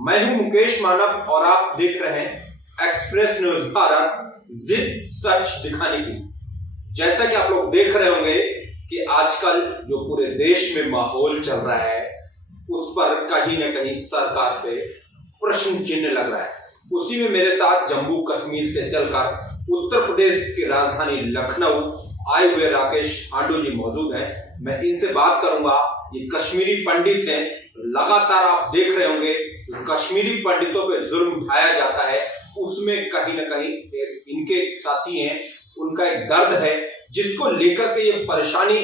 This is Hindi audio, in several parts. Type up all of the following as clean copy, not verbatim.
मैं हूं मुकेश मानव और आप देख रहे हैं एक्सप्रेस न्यूज भारत, जिद सच दिखाने की। जैसा कि आप लोग देख रहे होंगे कि आजकल जो पूरे देश में माहौल चल रहा है उस पर कहीं ना कहीं सरकार पे प्रश्न चिन्ह लग रहा है। उसी में मेरे साथ जम्मू कश्मीर से चलकर उत्तर प्रदेश की राजधानी लखनऊ आए हुए राकेश आंडू जी मौजूद हैं। मैं इनसे बात करूंगा। ये कश्मीरी पंडित हैं। लगातार आप देख रहे होंगे कश्मीरी पंडितों पे जुल्म ढाया जाता है, उसमें कहीं ना कहीं इनके साथी हैं, उनका एक दर्द है जिसको लेकर के ये परेशानी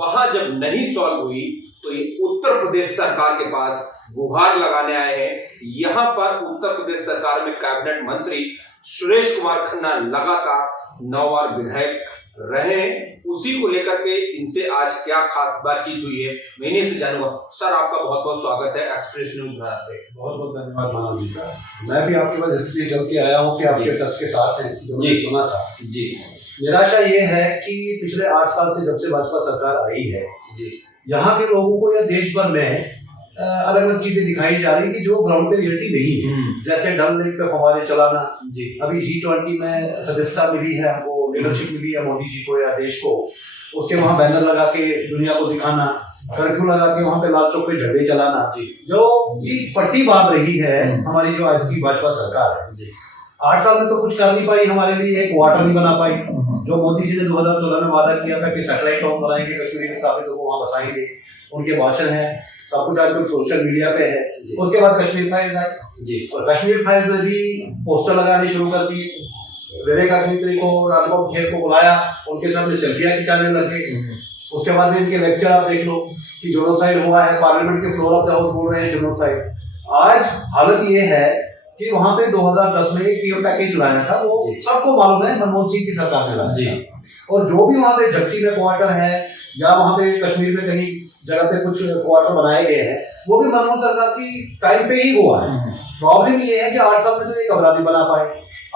वहां जब नहीं सॉल्व हुई तो ये उत्तर प्रदेश सरकार के पास गुहार लगाने आए हैं। यहां पर उत्तर प्रदेश सरकार में कैबिनेट मंत्री सुरेश कुमार खन्ना लगातार 9 बार विधायक रहे, उसी को लेकर के इनसे आज क्या खास बातचीत हुई है मैं इन्हीं से जानूंगा। सर, आपका बहुत बहुत स्वागत है एक्सप्रेस न्यूज भारत पे। बहुत बहुत धन्यवाद मानव जी का। मैं भी आपके पास इसलिए चल के आया हूँ कि आपके सच के साथ हैं जो मैंने सुना था जी। निराशा ये है कि पिछले 8 साल से जब से भाजपा सरकार आई है जी, यहाँ के लोगों को या देश भर में अलग अलग चीजें दिखाई जा रही कि जो ग्राउंड पे रियलिटी नहीं है। जैसे डल लेक पे फव्वारे चलाना जी, अभी G20 में सदस्यता मिली है हमको, लीडरशिप मिली है मोदी जी को या देश को, उसके वहाँ बैनर लगा के दुनिया को दिखाना, कर्फ्यू लगा के वहाँ पे लाल चौक पे झंडे चलाना जी, जो की पट्टी बांध रही है हमारी जो आज की भाजपा सरकार है जी। 8 साल में तो कुछ कर नहीं पाई, हमारे लिए एक क्वार्टर नहीं बना पाई। जो मोदी जी ने 2014 में वादा किया था कि सैटेलाइट टाउन बनाएंगे, कश्मीरी विस्थापितों को वहाँ बसाएंगे, उनके भाषण है, सब कुछ आजकल सोशल मीडिया पे है। उसके बाद कश्मीर फाइल्स आई जी, और कश्मीर फाइल्स में भी पोस्टर लगाने शुरू कर दिए। विवेक अग्निहोत्री को और अनुभव खेर को बुलाया, उनके सामने सेल्फियां खिंचाने लगे। उसके बाद में इनके लेक्चर आप देख लो कि जोनोसाइड हुआ है, पार्लियामेंट के फ्लोर ऑफ द हाउस बोल रहे हैं जोनोसाइड। आज हालत ये है कि वहां पे 2010 में एक पीएम पैकेज लाया था, वो सबको मालूम है, मनमोहन सिंह की सरकार ने लाया था। और जो भी वहां पे झपटी में क्वार्टर है या वहां पे कश्मीर में कहीं जगह पे कुछ क्वार्टर बनाए गए हैं, वो भी मनमोहन सरकार की टाइम पे ही हुआ है। प्रॉब्लम ये है कि 8 साल में तो ये कमरा नहीं बना पाए।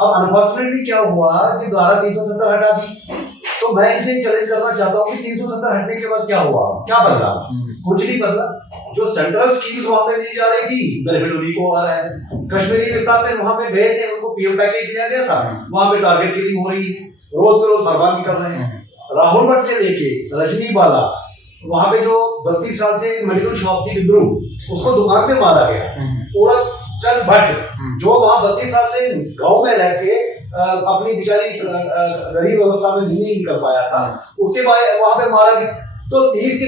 अब अनफॉर्चुनेटली क्या हुआ कि धारा 370 हटा दी। तो मैं इनसे चैलेंज करना चाहता हूँ कि 370 हटने के बाद क्या हुआ, क्या बदला? कुछ नहीं बदला। जो सेंट्रल स्कीम्स वहां पे दी जा रही थी बेनिफिट उन्हीं को आ रहा है। कश्मीरी विस्थापित वहां पे गए थे, उनको पीएम पैकेज दिया गया था, वहां पे टारगेट किलिंग हो रही है, रोज के रोज बर्बादी कर रहे हैं। राहुल भट्ट से लेके रजनी बाला, वहां पे जो 32 साल से मेडिकल शॉप थी विद्रू, उसको दुकान पे मारा गया। पूरा चल भट्ट जो वहां 32 साल से गांव में रह के अपनी बेचारी गरीब अवस्था में नहीं निकल पाया था, उसके बाद वहां पे मारा गया। तो 30 के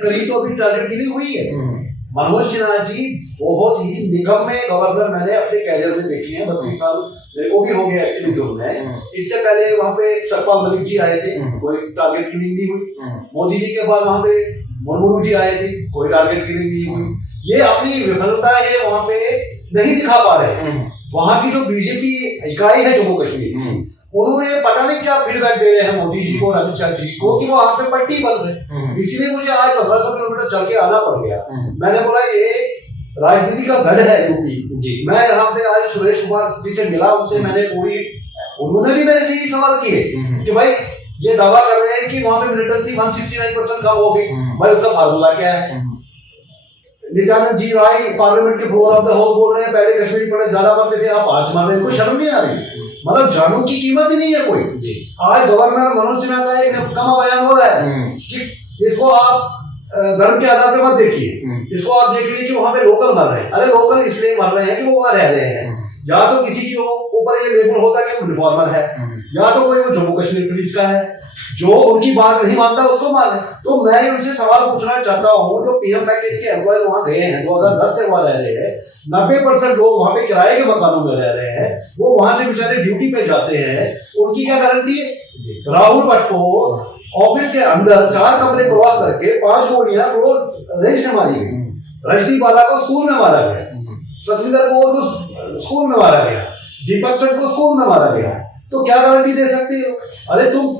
करीब तो अभी टारगेट किलिंग हुई है। मनोज सिन्हा जी बहुत ही निकम्मे गवर्नर मैंने अपने कैरियर में देखे हैं। 32 साल मेरे को भी हो गया एक्टिविज्म में। इससे पहले वहां पे सतपाल मलिक जी आए थे, कोई टारगेट किलिंग नहीं हुई। मोदी जी के बाद वहां पे मुर्मू जी आए थे, कोई टारगेट किलिंग नहीं हुई। ये अपनी विफलता है वहां पे नहीं दिखा पा रहे। वहां की जो बीजेपी इकाई है जम्मू कश्मीर, उन्होंने पता नहीं क्या फीडबैक दे रहे हैं मोदी जी को और अमित शाह जी को कि वो वहां पे पट्टी बन रहे। इसीलिए मुझे आज 1500 किलोमीटर चल के आना पड़ गया। मैंने बोला ये राजनीति का गढ़ है यूपी। मैं यहाँ पे आज सुरेश कुमार जी से मिला, उनसे मैंने पूरी, उन्होंने भी मेरे से ही सवाल किए कि भाई ये दावा कर रहे हैं कि वहां पे मिलिटेंसी 169% कम हो गई, भाई उसका फार्मूला क्या है? नित्यानंद जी राय पार्लियामेंट के फ्लोर ऑफ द हाउस बोल रहे हैं पहले कश्मीरी पंडित ज्यादा मरते थे, आप आज मर रहे हैं, कोई शर्म नहीं आ रही? मतलब जानों की कीमत ही नहीं है कोई। आज गवर्नर मनोज सिन्हा का एक कमा बयान हो रहा है कि इसको आप धर्म के आधार पर मत देखिए, इसको आप देख लीजिए कि वहां पे लोकल मर रहे हैं। अरे लोकल इसलिए मर रहे हैं कि वो वहां रह रहे हैं। या तो किसी के ऊपर ये लेबल होता है कि वो रिफॉर्मर है, या तो कोई वो जम्मू कश्मीर पुलिस का है, जो उनकी बात नहीं मानता उसको मारे। तो मैं उनसे सवाल पूछना चाहता हूँ, जो पीएम पैकेज के एम्प्लॉय वहां गए हैं, 2010 से वहां रह रहे हैं, 90% लोग वहां पे किराए के मकानों में रह रहे हैं, वो वहां से बेचारे ड्यूटी पे जाते हैं, उनकी क्या गारंटी है? राहुल भट्ट को ऑफिस के अंदर 4 कमरे क्रॉस करके 5 गोलियां रेंज से मारी गई। रजनी बाला को स्कूल में मारा गया, सतविंदर को स्कूल में मारा गया, दीपक चंद को स्कूल में मारा गया। तो क्या गारंटी दे सकते हो? अरे तुम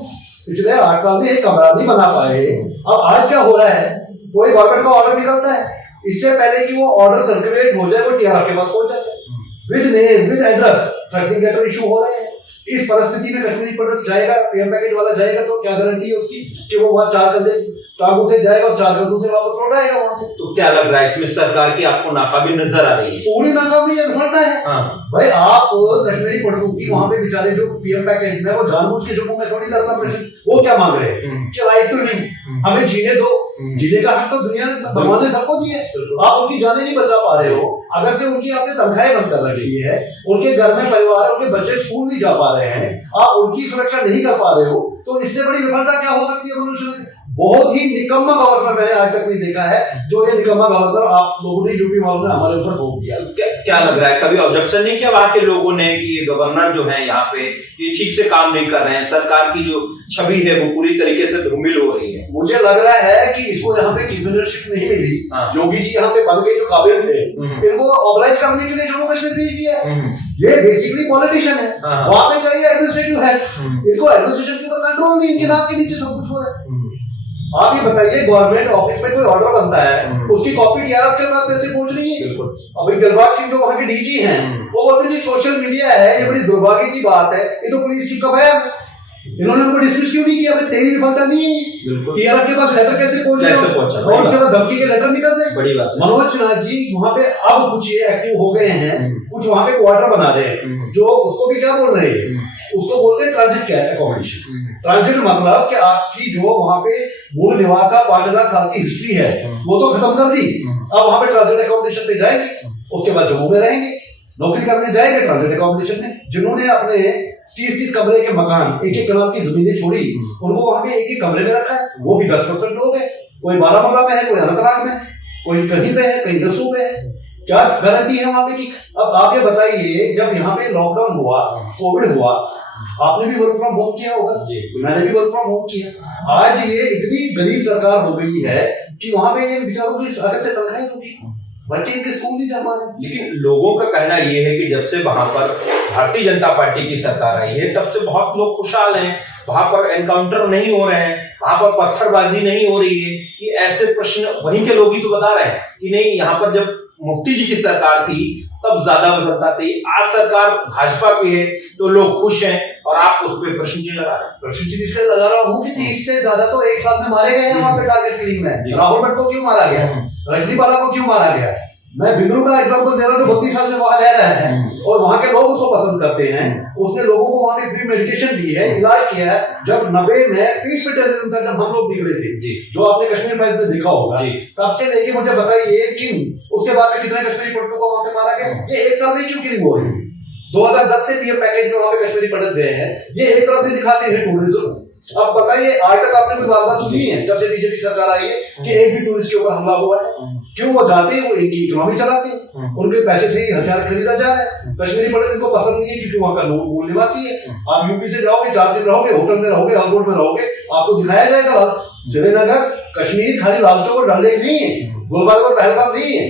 पिछले 8 साल में एक कमरा नहीं बना पाए। अब आज क्या हो रहा है, कोई गवर्नमेंट का ऑर्डर निकलता है, इससे पहले कि वो ऑर्डर सर्कुलेट हो जाए वो टीआर के पास पहुंच जाता है। With name with address threatening letter issue हो रहे हैं। इस परिस्थिति में कश्मीरी पंडित जाएगा, पीएम पैकेज वाला जाएगा तो क्या गारंटी है उसकी कि वो वहां 4 कंधे टांगों से जाएगा और 4 कंधों से वापस लौट आएगा वहां से। तो क्या लग रहा है इसमें सरकार की आपको नाकामी नजर आ रही है? पूरी नाकामी है, विफलता है। हाँ। भाई आप कश्मीरी पंडितों की वहां पे बेचारे जो पीएम पैकेज में वो जानबूझ के जम्मू में थोड़ी धरना प्रश्न वो क्या मांग रहे हैं कि राइट टू लिव, हमें जीने दो। जीने का हक तो दुनिया भगवान ने सबको दिया है, आप उनकी जाने नहीं बचा पा रहे हो। अगर से उनकी आपने तनख्वाहें बंद कर रखी है, उनके घर में परिवार है, उनके बच्चे स्कूल नहीं जा पा रहे हैं, आप उनकी सुरक्षा नहीं कर पा रहे हो, तो इससे बड़ी विफलता क्या हो सकती है मनुष्य में? बहुत ही निकम्मा गवर्नर मैंने आज तक नहीं देखा है, जो ये निकम्मा गवर्नर आप लोगों ने यूपी वालों ने हमारे ऊपर थोप दिया। क्या लग रहा है, कभी ऑब्जेक्शन नहीं किया वहां के लोगों ने कि ये गवर्नर जो है यहाँ पे ये ठीक से काम नहीं कर रहे हैं, सरकार की जो छवि है वो पूरी तरीके से धूमिल हो रही है? मुझे लग रहा है कि इसको यहाँ पे चीफ मिनिस्टरशिप नहीं मिली, योगी जी यहाँ पे बन गए जो काबिल थे, इनको ऑर्गेनाइज करने के लिए जम्मू कश्मीर भेज दिया। ये बेसिकली पॉलिटिशियन है, वहां पे चाहिए एडमिनिस्ट्रेटिव हेड, इनको एडमिनिस्ट्रेशन के ऊपर कंट्रोल नहीं, इनके नाक के नीचे सब कुछ हो रहा है। आप ये बताइए, गवर्नमेंट ऑफिस में कोई ऑर्डर बनता है, उसकी कॉपी टीआरएफ के पास कैसे पहुंच रही है? अभी दिलबाग सिंह जो वहां के डीजी हैं, वो बोलते हैं सोशल मीडिया है, ये बड़ी दुर्भाग्य की बात है, ये तो पुलिस चीफ का बयान है, इन्होंने उनको डिसमिस क्यों नहीं किया? तेरी विफलता नहीं है, टीआरएफ के पास लेटर कैसे पहुंचा और उसके बाद धमकी के लेटर निकल गए। बड़ी बात है। मनोज सिन्हा जी वहां पे अब कुछ ये एक्टिव हो गए हैं, कुछ वहां पे क्वार्टर बना रहे हैं, जो उसको भी क्या बोल रहे हैं, उसको बोलते हैं ट्रांजिट अकोमोडेशन। ट्रांजिट मतलब कि आपकी जो वहां पे मूल निवास का 5000 साल की हिस्ट्री है वो तो खत्म कर दी, अब वहां पे ट्रांजिट अकोमोडेशन पे जाएंगे, उसके बाद जम्मू में रहेंगे, नौकरी करने जाएंगे ट्रांजिट अकोमोडेशन में। जिन्होंने अपने 30-30 कमरे के मकान, 1-1 कनाल की जमीनें छोड़ी, उनको वहां पे 1-1 कमरे में रखा है, वो भी 10% लोग हैं, कोई बारामूला में है, कोई अनंतनाग में, कोई कहीं पे है, कहीं दसू पे है, क्या गारंटी है वहां पे की? अब आप ये बताइए, जब यहाँ पे लॉकडाउन हुआ, कोविड हुआ, आपने भी वर्क फ्रॉम होम किया होगा, मैंने भी वर्क फ्रॉम होम किया। आज ये इतनी गरीब सरकार हो गई है कि वहां पे ये बेचारों की अगर से तनख्वाहें होगी, बच्चे इनके स्कूल नहीं जा पा रहे। लेकिन लोगों का कहना ये है कि जब से वहां पर भारतीय जनता पार्टी की सरकार आई है, तब से बहुत लोग खुशहाल हैं, वहां पर एनकाउंटर नहीं हो रहे हैं, वहां पर पत्थरबाजी नहीं हो रही है। ये ऐसे प्रश्न वहीं के लोग ही तो बता रहे हैं कि नहीं, यहाँ पर जब मुफ्ती जी की सरकार थी तब ज्यादा विफलता थी, आज सरकार भाजपा की है तो लोग खुश हैं, और आप उस पर प्रश्न चिन्ह लगा रहे हैं। प्रश्न चिन्ह इसलिए लगा रहा हूँ कि 30 से ज्यादा तो एक साल में मारे गए हैं वहां पे टारगेट किलिंग में। राहुल भट्ट को क्यों मारा गया, रजनी बाला को क्यों मारा गया? मैं बिंद्रू का एग्जांपल दे रहा हूँ, जो 32 साल से वहां रह रहे हैं और वहां के लोग उसको पसंद करते हैं। उसने लोगों को वहां पे फ्री मेडिकेशन दी है, इलाज किया है। जब 90 में पीक पे टेररिज्म था, जब हम लोग निकले थे, जो आपने कश्मीर फाइल्स में देखा होगा, तब से लेके मुझे बताइए क्यों उसके बाद में कितने कश्मीरी पंडितों को वहां पे मारा गया? ये एक साल में क्यों किलिंग हो रही है? 2010 से पीएम पैकेज में वहां पे कश्मीरी पंडित गए हैं, ये एक तरफ से दिखाते हैं टूरिज्म। अब बताइए, आज तक आपने कोई वारदात सुनी है जब से बीजेपी सरकार आई है कि एक भी टूरिस्ट के ऊपर हमला हुआ है? क्यों? वो जाते हैं, वो इनकी इकोनॉमी चलाते हैं, उनके पैसे से ही हथियार खरीदा जा रहा है। कश्मीरी पंडित इनको पसंद नहीं है क्योंकि वहां का मूल निवासी है। आप यूपी से जाओगे, 4 दिन रहोगे, होटल में रहोगे, एयरपोर्ट में रहोगे, आपको दिखाया जाएगा श्रीनगर, कश्मीर खाली लाल चौक और डल लेक नहीं है, गुलमर्ग और पहलगाम नहीं है,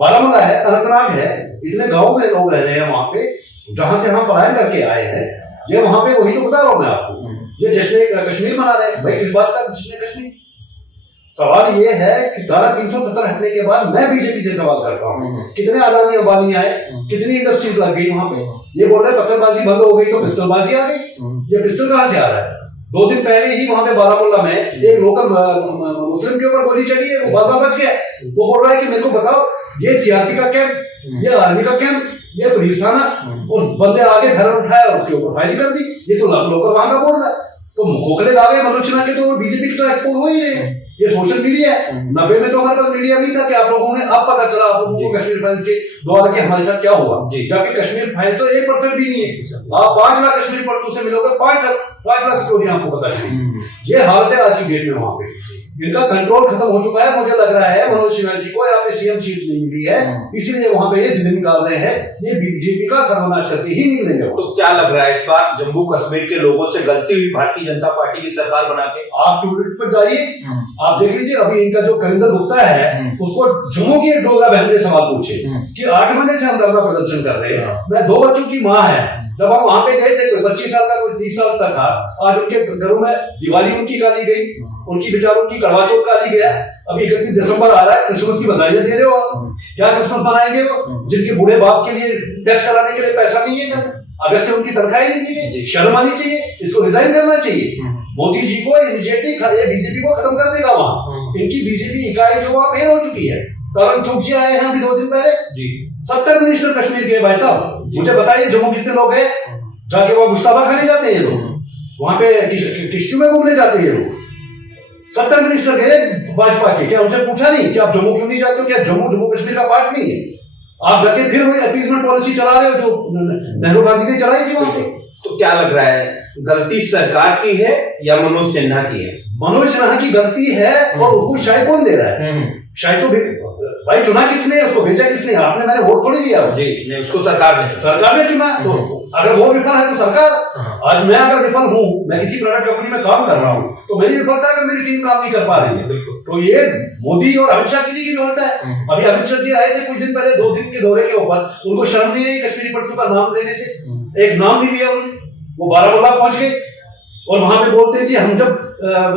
बारामूला है, अनंतनाग है, इतने गाँव में लोग रह रहे हैं वहां पे, जहां से हम पलायन करके आए हैं। ये वहां पे वही तो बता रहा हूं मैं आपको, ये जश्न कश्मीर मना रहे हैं। भाई किस बात का जश्न कश्मीर? सवाल ये है कि धारा 370 हटने के बाद मैं बीजेपी से सवाल करता हूँ, कितने अदानी अंबानी आए, कितनी इंडस्ट्रीज लग गई वहां पे? ये बोल रहे पत्थरबाजी बंद हो गई तो पिस्टलबाजी आ गई। ये पिस्टल कहां से आ रहा है? 2 दिन पहले ही वहां पे बारामूला में एक लोकल मुस्लिम के ऊपर गोली चली है, वो बार-बार बच गया। वो बोल रहा है कि मेरे को बताओ, ये सीआरपी का कैंप, ये आर्मी का कैंप, ये पुलिस थाना, और बंदे आगे फैरन उठाया और उसके ऊपर फायरिंग कर दी। ये तो लोकल वहां का बोल रहा है। तो खोखले दावे मनोज सिन्हा के तो बीजेपी की तो एक्सपोर्ट हो ही रहे हैं। ये सोशल मीडिया है। 90 में तो हमारे पास मीडिया नहीं था कि आप लोगों ने, अब पता चला आप लोगों को कश्मीर फाइल्स के द्वारा कि हमारे साथ क्या हुआ, जबकि कश्मीर फाइल तो 1% भी नहीं है। आप 5 लाख कश्मीरी पंडितों से मिलोगे, 5 लाख स्टोरी आपको पता चलेगी। ये हालत है आज की डेट में वहां पे। इनका कंट्रोल खत्म हो चुका है। मुझे लग रहा है मनोज सिन्हा जी को यहाँ पे सीएम सीट नहीं मिली है, इसीलिए वहां पे ये जिद निकाल रहे हैं। ये बीजेपी का सर्वनाश करके ही निकलेंगे। तो क्या लग रहा है इस बार जम्मू कश्मीर के लोगों से गलती हुई भारतीय जनता पार्टी की सरकार बना के? आप ट्विटर पर जाइए, आप देख लीजिए। अभी इनका जो कविंदर गुप्ता है, उसको जम्मू की एक डोगरा बहन ने सवाल पूछे कि 8 महीने से हम धरना प्रदर्शन कर रहे हैं, मैं 2 बच्चों की माँ है, जब हम वहां पे गए थे, कोई 25 साल का, कोई 30 साल का था, आज उनके घरों में दिवाली उनकी काली गई, उनकी बेचारों की करवा चौथ काली गया। अभी 31 दिसंबर आ रहा है, क्रिसमस की बधाइयां दे रहे हो आप, क्या क्रिसमस मनाएंगे वो, जिनके बूढ़े बाप के लिए टेस्ट कराने के लिए पैसा नहीं है, अगर से उनकी तनख्वाह नहीं दी गई, शर्म आनी चाहिए, इसको रिजाइन करना चाहिए। मोदी जी को इमीडिएटली बीजेपी को खत्म कर देगा वहां। इनकी बीजेपी इकाई जो वहां फेल हो चुकी है। करण चौक जी आए हैं अभी 2 दिन पहले, 70 मिनिस्टर कश्मीर के, भाई साहब मुझे बताइए जम्मू कितने लोग हैं, जाके वहां गुश्ताबा खाने जाते हैं ये लोग, वहां पे किश्तियों में घूमने जाते हैं ये लोग। 70 मिनिस्टर गए भाजपा के, क्या उनसे पूछा नहीं कि आप जम्मू क्यों नहीं जाते हो, क्या जम्मू कश्मीर का पार्ट नहीं है? आप जाके फिर वही अपीजमेंट पॉलिसी चला रहे हो जो नेहरू गांधी ने चलाई थी वहां पे। तो क्या लग रहा है, गलती सरकार की है या मनोज सिन्हा की है? मनोज सिन्हा की गलती है, और उसको शायद कौन दे रहा है? शायद तो भाई चुना किसने, उसको भेजा किसने? आपने, मैंने वोट थोड़ी दिया जी, नहीं, उसको सरकार ने चुना। तो अगर वो विफल है तो सरकार, आज मैं अगर विफल हूँ, मैं किसी प्राइवेट कंपनी में काम कर रहा हूँ, तो मेरी विफलता है कि मेरी टीम काम नहीं कर पा रही है, तो ये मोदी और अमित शाह जी की विफलता है। अभी अमित शाह जी आए थे कुछ दिन पहले 2 दिन के दौरे के ऊपर, उनको शर्म नहीं आई कश्मीरी पंडितों का नाम लेने से, एक नाम नहीं लिया उन्होंने। वो बारामूला पहुंच गए और वहां पे बोलते हैं कि हम जब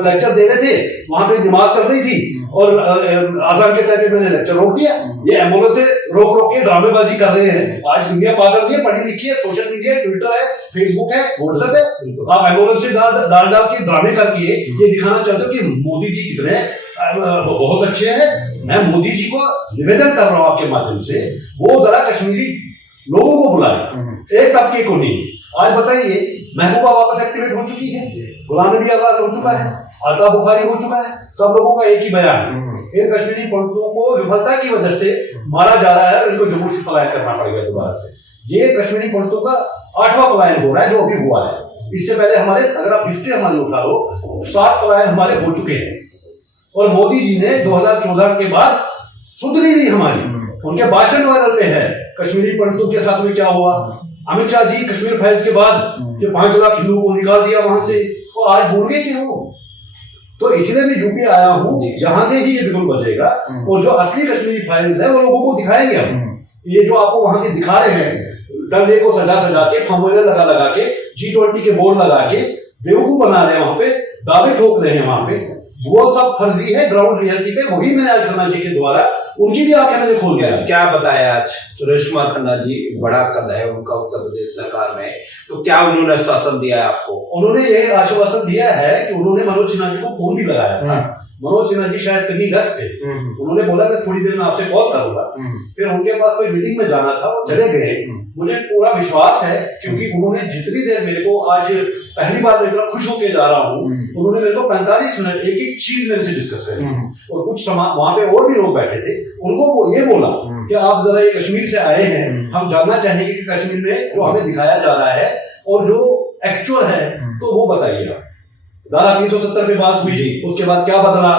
लेक्चर दे रहे थे वहां पे नमाज चल रही थी और आजान के टाइम पे मैंने लेक्चर रोक दिया। ये एम्बुलेंस से रोक के ड्रामेबाजी कर रहे हैं। आज दुनिया पागल है, पढ़ी लिखी है, सोशल मीडिया है, ट्विटर है, फेसबुक है, व्हाट्सएप है, आप एम्बुलेंस से डाल के ड्रामे करके ये दिखाना चाहते हो कि मोदी जी कितने बहुत अच्छे हैं। मैं मोदी जी को निवेदन कर रहा हूँ आपके माध्यम से, वो जरा कश्मीरी लोगों को बुलाए, एक तबके को नहीं। आज बताइए, महबूबा वापस एक्टिवेट हो चुकी है, गुलाम नबी आजाद हो चुका है, आता बुखारी हो चुका है, सब लोगों का एक ही बयान है, इन कश्मीरी पंडितों को विफलता की वजह से मारा जा रहा है और इनको जम्मू से पलायन करना पड़ेगा दोबारा से। ये कश्मीरी पंडितों का 8वां पलायन हो रहा है जो अभी हुआ है। इससे पहले हमारे, अगर आप हिस्ट्री हमारी उठा लो, 7 पलायन हमारे हो चुके हैं, और मोदी जी ने 2014 के बाद सुधरी नहीं हमारी। उनके भाषण वायरल पे है, कश्मीरी पंडितों के साथ में क्या हुआ। अमित शाह जी कश्मीर फाइल्स के बाद कि 5 लाख हिंदुओं को निकाल दिया वहां से, और आज भूल गए कि वो। तो इसलिए मैं यूपी आया हूँ, यहाँ से ही ये बिल्कुल बचेगा, और जो असली कश्मीरी फाइल्स है वो लोगों को दिखाएंगे हम। ये जो आपको वहां से दिखा रहे हैं, डल लेक को सजा के, फॉर्मूले लगा के, G20 के बोर्ड लगा के बेवकूफ बना रहे हैं, वहां पे दावे ठोक रहे हैं वहां पे, वो सब फर्जी है। ग्राउंड रियलिटी पे वही मैंने आज खन्ना जी के द्वारा उनकी भी आंखें मैंने खोल दिया। क्या बताया आज सुरेश कुमार खन्ना जी, बड़ा कद है उनका उत्तर प्रदेश सरकार में, तो क्या उन्होंने आश्वासन दिया है आपको? उन्होंने ये आश्वासन दिया है कि उन्होंने मनोज सिन्हा जी को फोन भी लगाया था। मनोज सिन्हा जी शायद कहीं व्यस्त थे, उन्होंने बोला मैं थोड़ी देर में आपसे कॉल करूंगा, फिर उनके पास कोई मीटिंग में जाना था, वो चले गए। मुझे पूरा विश्वास है, क्योंकि उन्होंने जितनी देर मेरे को, आज पहली बार मैं इतना खुश होकर जा रहा हूँ, उन्होंने मेरे को 45 मिनट एक एक चीज मेरे से डिस्कस करी, और कुछ वहां पे और भी लोग बैठे थे, उनको वो ये बोला कि आप जरा ये कश्मीर से आए हैं, हम जानना चाहेंगे कि कश्मीर में जो हमें दिखाया जा रहा है और जो एक्चुअल है, तो वो बताइए। धारा 370 पे बात हुई, उसके बाद क्या बदला?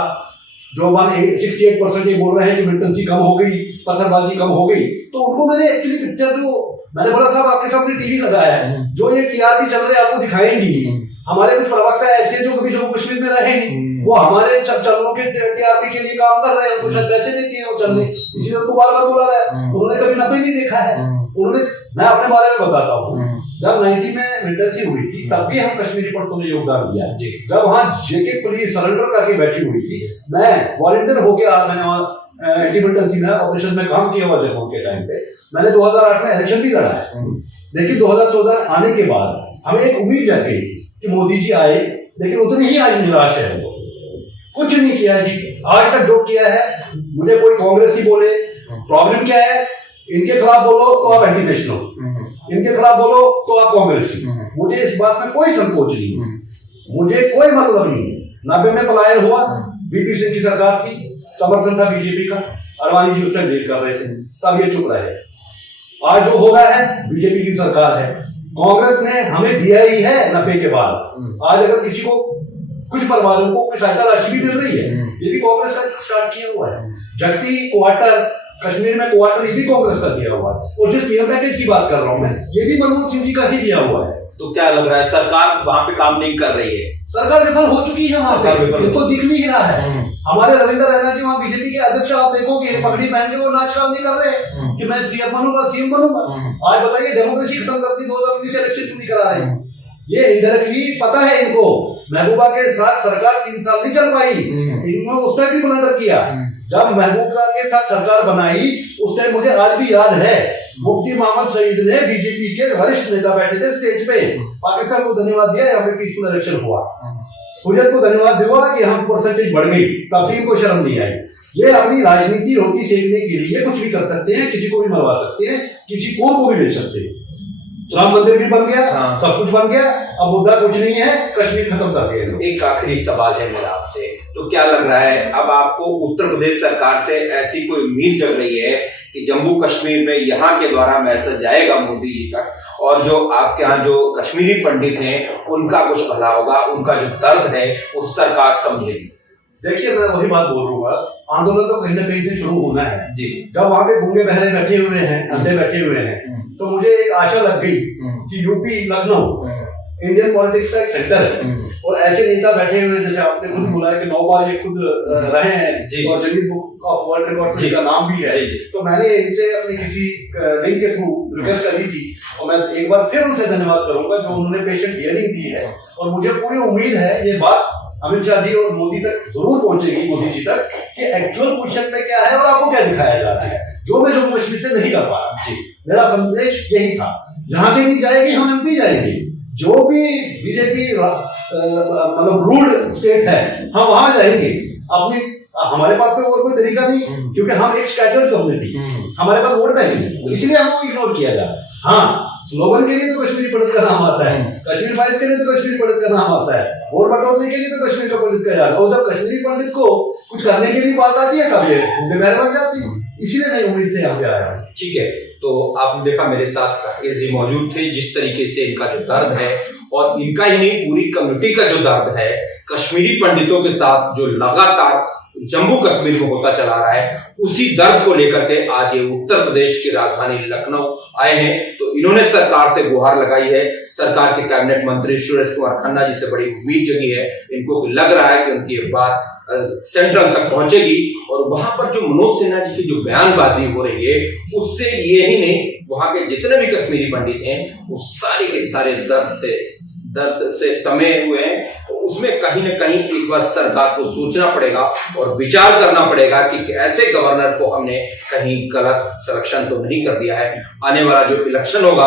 जो 68% ये बोल रहे हैं कि मिलिटेंसी कम हो गई, पत्थरबाजी कम हो गई, तो उनको मैंने एक्चुअली पिक्चर, जो मैंने बोला साहब आपके सामने टीवी लगाया है, जो ये टीआरपी चल रहे आपको दिखाएंगी। हमारे कुछ प्रवक्ता ऐसे जो कभी जम्मू कश्मीर में रहे नहीं, वो हमारे चलनों के टीआरपी के लिए काम कर रहे हैं, उनको शायद पैसे देते हैं वो चलने, इसीलिए उनको बार बार बुला रहा है। उन्होंने कभी 90 नहीं देखा है। उन्होंने, मैं अपने बारे में बताता हूँ, जब 90 में मिलिटेंसी हुई थी तब भी हम कश्मीरी पंडितों ने योगदान दिया। जब वहां जेके पुलिस सरेंडर करके बैठी हुई थी, मैं वॉलंटियर होकर, मैंने वहां एंटी मिलिटेंसी में ऑपरेशन में काम किया हुआ जब उनके टाइम पे, मैंने 2008 में इलेक्शन भी लड़ा है। लेकिन 2014 आने के बाद हमें एक उम्मीद जग गई थी कि मोदी जी आए, लेकिन उतनी ही आज निराश है। वो कुछ नहीं किया जी, आज तक जो किया है, मुझे कोई कांग्रेसी बोले, प्रॉब्लम क्या है, इनके खिलाफ बोलो तो आप एंटी नेशनल, इनके खिलाफ बोलो तो आप कांग्रेसी। मुझे इस बात में कोई संकोच नहीं, मुझे कोई मतलब नहीं। 90 में पलायन हुआ, वीपी सिंह की सरकार थी, समर्थन था बीजेपी का, अडवाणी जी उस टाइम डील कर रहे थे, तब ये चुप रहे। आज जो हो रहा है, बीजेपी की सरकार है, कांग्रेस ने हमें दिया ही है 90 के बाद। आज अगर किसी को, कुछ परिवारों को कोई सहायता राशि भी मिल रही है, ये भी कांग्रेस का स्टार्ट किया हुआ है। जगती क्वार्टर, कश्मीर में क्वार्टर, ये भी कांग्रेस का दिया हुआ है। और जिस पीएम पैकेज की बात कर रहा हूं मैं, ये भी मनमोहन सिंह जी का ही दिया हुआ है। तो क्या लग रहा है, सरकार वहां पे काम नहीं कर रही है? सरकार विफल हो चुकी है वहां पे, इनको दिख नहीं रहा है। हमारे रविंद्र रैना जी वहां बीजेपी के अध्यक्ष, आप देखोगे पगड़ी पहन के वो नाच काम नहीं कर रहे कि मैं सीएम बनूंगा, सीएम बनूंगा। आज बताइए डेमोक्रेसी खत्म कर दी, 2019 से इलेक्शन क्यों नहीं करा रहे? ये इनडायरेक्टली पता है इनको। महबूबा के साथ सरकार 3 साल नहीं चल पाई, इन्होंने उस टाइम भी ब्लंडर किया। जब महबूबा के साथ सरकार बनाई उस टाइम मुझे आज भी याद है, मुफ्ती मोहम्मद सईद ने बीजेपी के वरिष्ठ नेता बैठे थे स्टेज पे, पाकिस्तान को धन्यवाद दिया, यहाँ पे पीसफुल इलेक्शन हुआ। हुर्रियत को धन्यवाद हुआ कि हम परसेंटेज बढ़ गई, तब भी इनको शर्म नहीं आई। ये अपनी राजनीति रोटी सेकने के लिए कुछ भी कर सकते हैं, किसी को भी मरवा सकते हैं, किसी को भी बेच सकते हैं। राम मंदिर भी बन गया, सब कुछ बन गया, अब मुद्दा कुछ नहीं है, कश्मीर खत्म कर दिया। एक आखिरी सवाल है मेरा आपसे, तो क्या लग रहा है अब आपको उत्तर प्रदेश सरकार से ऐसी कोई उम्मीद जग रही है कि जम्मू कश्मीर में यहाँ के द्वारा मैसेज जाएगा मोदी जी तक, और जो आपके यहाँ जो कश्मीरी पंडित हैं उनका कुछ भला होगा, उनका जो दर्द है वो सरकार समझेगी? देखिए, मैं वही बात बोल रहा हूँ, आंदोलन तो कहीं ना कहीं से शुरू होना है जी। जब वहां पे गूंगे बहरे बैठे हुए हैं, अंधे बैठे हुए हैं, तो मुझे एक आशा लग गई कि यूपी लखनऊ इंडियन पॉलिटिक्स का एक सेंटर है, और ऐसे नेता बैठे हुए जैसे आपने खुद बोला है कि 9 बार ये खुद रहे हैं और Guinness book of world record का नाम भी है। तो मैंने इनसे अपने किसी लिंक के थ्रू रिक्वेस्ट करी थी, और मैं एक बार फिर उनसे धन्यवाद करूंगा जो उन्होंने पेशेंट हियरिंग दी है। और मुझे पूरी उम्मीद है ये बात अमित शाह जी और मोदी तक जरूर पहुंचेगी, मोदी जी तक, कि एक्चुअल क्वेश्चन में क्या है और आपको क्या दिखाया जा रहा है, जो मैं जम्मू कश्मीर से नहीं कर पा रहा। मेरा संदेश यही था, यहाँ से नहीं जाएगी, हम एमपी जाएंगे। जो भी बीजेपी मतलब रूल्ड स्टेट है, हम वहां जाएंगे। अपनी हमारे पास कोई और कोई तरीका नहीं, क्योंकि हम एक स्कैटर्ड कम्युनिटी, हमारे पास वोट बैंक नहीं, इसलिए हमको इग्नोर किया जाए। हाँ, स्लोगन के लिए तो कश्मीरी पंडित का नाम आता है, कश्मीर फाइल्स के लिए तो कश्मीरी पंडित का नाम आता है, वोट बटोरने के लिए तो कश्मीर का पंडित कहा जाता है, और जब कश्मीरी पंडित को कुछ करने के लिए बात आती है कभी उनके पैर बन जाती है। इसीलिए मैं उम्मीद से यहाँ पे आया हूँ। ठीक है, तो आपने देखा मेरे साथ राकेश जी मौजूद थे, जिस तरीके से इनका जो दर्द है, और इनका ही नहीं पूरी कम्युनिटी का जो दर्द है कश्मीरी पंडितों के साथ जो लगातार जम्मू कश्मीर में होता चला रहा है, उसी दर्द को लेकर के आज ये उत्तर प्रदेश की राजधानी लखनऊ आए हैं। तो इन्होंने सरकार से गुहार लगाई है, सरकार के कैबिनेट मंत्री सुरेश कुमार खन्ना जी से बड़ी उम्मीद जगी है, इनको लग रहा है कि उनकी ये बात सेंट्रल तक पहुंचेगी, और वहां पर जो मनोज सिन्हा जी की जो बयानबाजी हो रही है उससे ये ही नहीं, वहां के जितने भी कश्मीरी पंडित हैं वो सारे के सारे दर्द से समे हुए हैं। तो उसमें कहीं ना कहीं एक बार सरकार को सोचना पड़ेगा और विचार करना पड़ेगा कि ऐसे गवर्नर को हमने कहीं गलत सिलेक्शन तो नहीं कर दिया है। आने वाला जो इलेक्शन होगा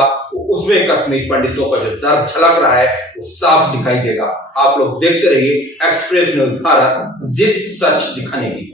उसमें कश्मीर पंडितों का जो दर्द झलक रहा है वो साफ दिखाई देगा। आप लोग देखते रहिए एक्सप्रेस न्यूज भारत, जिद सच दिखाने की।